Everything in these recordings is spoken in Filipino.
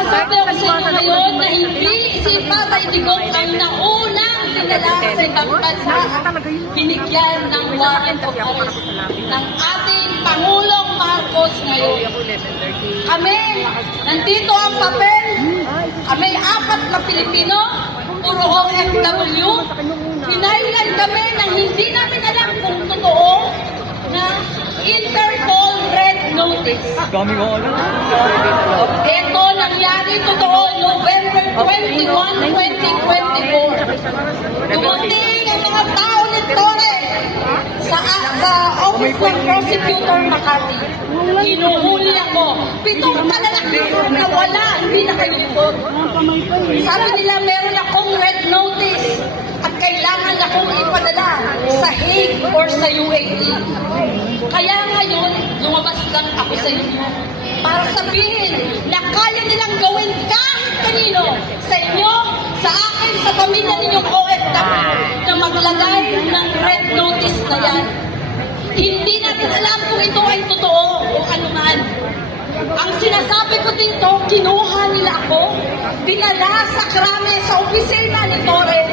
Nagsasabi ako sa inyo ngayon na hindi si Tatay Digong ang naunang dinala sa ibang bansa at binigyan ng warrant of arrest ng ating Pangulong Marcos ngayon. Kami, nandito ang papel, kami 4 na Pilipino, puro OFW, hinailan kami na hindi namin alam kung totoo na Interpol Red Notice. Ito nangyari totoo November 21, 2024. Dumating ang mga tao ni Torre sa office ng Prosecutor Makati. Hinuhuli ako. 7 malalaki na wala, hindi nakayukot. Sabi nila meron akong red notice at kailangan akong ipadala sa Hague or sa UAE. Kaya ngayon, lumabas lang ako sa inyo para sabihin na kaya nilang gawin kahit kanino, sa inyo, sa akin, sa pamilya ninyong OFW, na maglagay ng red notice na yan. Hindi natin alam kung ito ay totoo o anuman. Ang sinasabi ko dito, kinuha nila ako, dinala sa krame sa opisina ni Torre.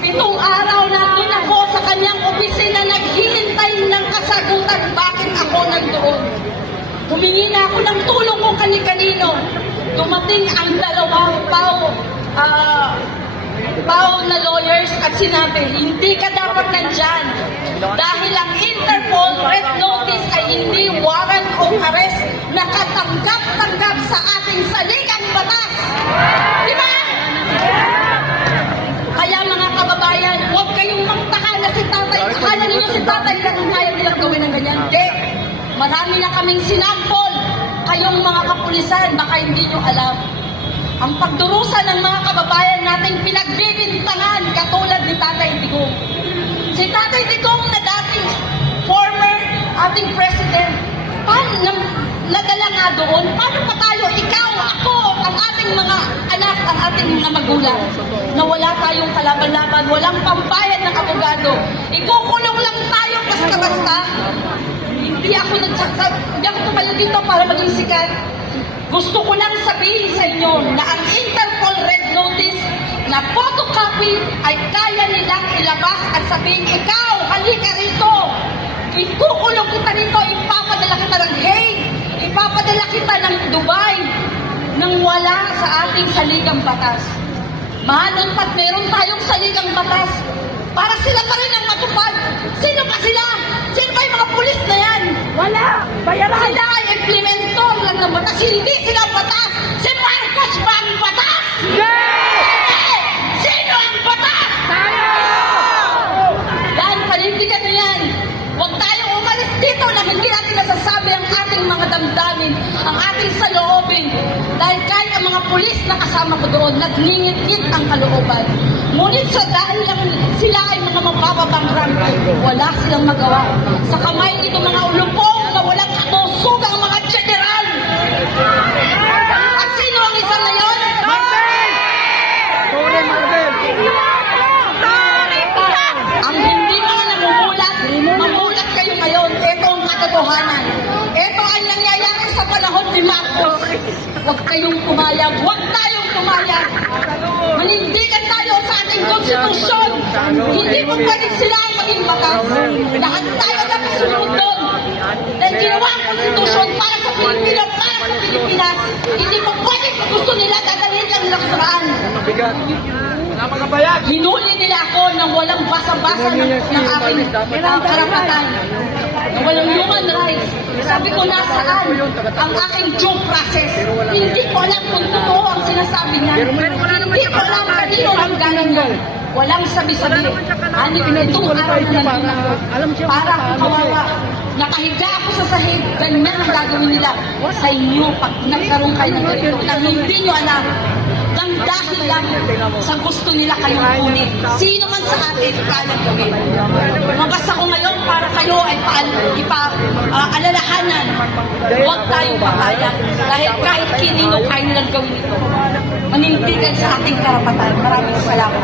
7 araw na doon ako sa kanyang opisina naghihintay ng kasagutan bakit ako nandoon. Humingi na ako ng tulong kung kani-kanino. Dumating ang 2 pao na lawyers at sinabi, hindi ka dapat nandyan. Dahil ang Interpol Red Notice ay hindi warrant of arrest na katanggap-tanggap sa ating saligang batas. Di ba? Kaya mga kababayan, huwag kayong magtaka na si Tatay. Akala ninyo si Tatay lang ang kaya nilang gawin ng ganyan. Hindi. Marami na kaming sinampol. Kayong mga kapulisan, baka hindi nyo alam. Ang pagdurusa ng mga kababayan nating pinagbibintangan katulad ni Tatay Digong. Si Tatay Digong na dating former ating president, paano nadala nga doon? Paano pa tayo, ikaw, ako, ang ating mga anak, ang ating mga magulang, na wala tayong kalaban-laban, walang pambayad ng abogado. Ikukulong lang tayo basta-basta. Hindi ako tumayo dito para maging sikat. Gusto ko lang sabihin sa inyo na ang Interpol Red Notice na photocopy ay kaya nilang ilabas at sabihin, ikaw, halika rito. Ikukulong kita rito, ipapadala kita ng Hague, ipapadala kita ng Dubai, nang wala sa ating saligang batas. Mahalon pa't meron tayong saligang batas para sila pa rin ang matupad. Sino pa sila? Sino ba yung mga pulis na yan? Wala! Bayaran! Sila ay implementor lang ng batas. Hindi sila batas. Si Marcos ba ang batas? Yeah! Sino ang batas? Tayo! Yan, panindigan nyo yan. Huwag tayong umalis dito na hindi natin nasasabi ang ating mga damdamin, ang ating saloobin. Dahil kahit ang mga pulis na kasama ko doon, nagngingit-ngit ang kalooban. Ngunit sa dahil lang sila ay mga mabababang rango, wala silang magawa. Sa kamay nito mga ulupong na walang katusugang mga general. At sino ang isa na yun? Ang hindi mga namumulat, mamulat kayo ngayon. Ito ang katotohanan. Ito ang nangyayari sa panahon ni Marcos. Huwag kayong pumayag. Huwag tayong pumayag. Manindigan tayo sa ating konstitusyon. Hindi mo pwedeng sila ang maging batas. Lahat tayo na kasunod doon. Dahil ginawa ang konstitusyon para sa Pilipino, para sa Pilipinas. Hindi mo pwedeng gusto nila dadalhin lang laksuraan. Hinuli nila ako nang walang basa-basa ng aking karapatan. Walang human rights. Sabi ko, nasaan ang aking due process? Hindi ko alam kung totoo ang sinasabi niya. Hindi ko alam kanino ang galing yun. Walang sabi-sabi. Itong araw na nandun ako. Para akong kawawa. Nakahiga ako sa sahig. Ganyan ang gagawin nila sa inyo pag nagkaroon kayo ng ganito. Nang hindi nyo alam. Nang dahil lang sa gusto nila kayong kunin. Sino man sa atin kayang gawin. Mabas ako ngayon para kayo ay alalahanan. Huwag tayong papayag. Dahil kahit kinino kayo nilang gawin ito. Manindigan sa ating karapatan. Maraming salamat.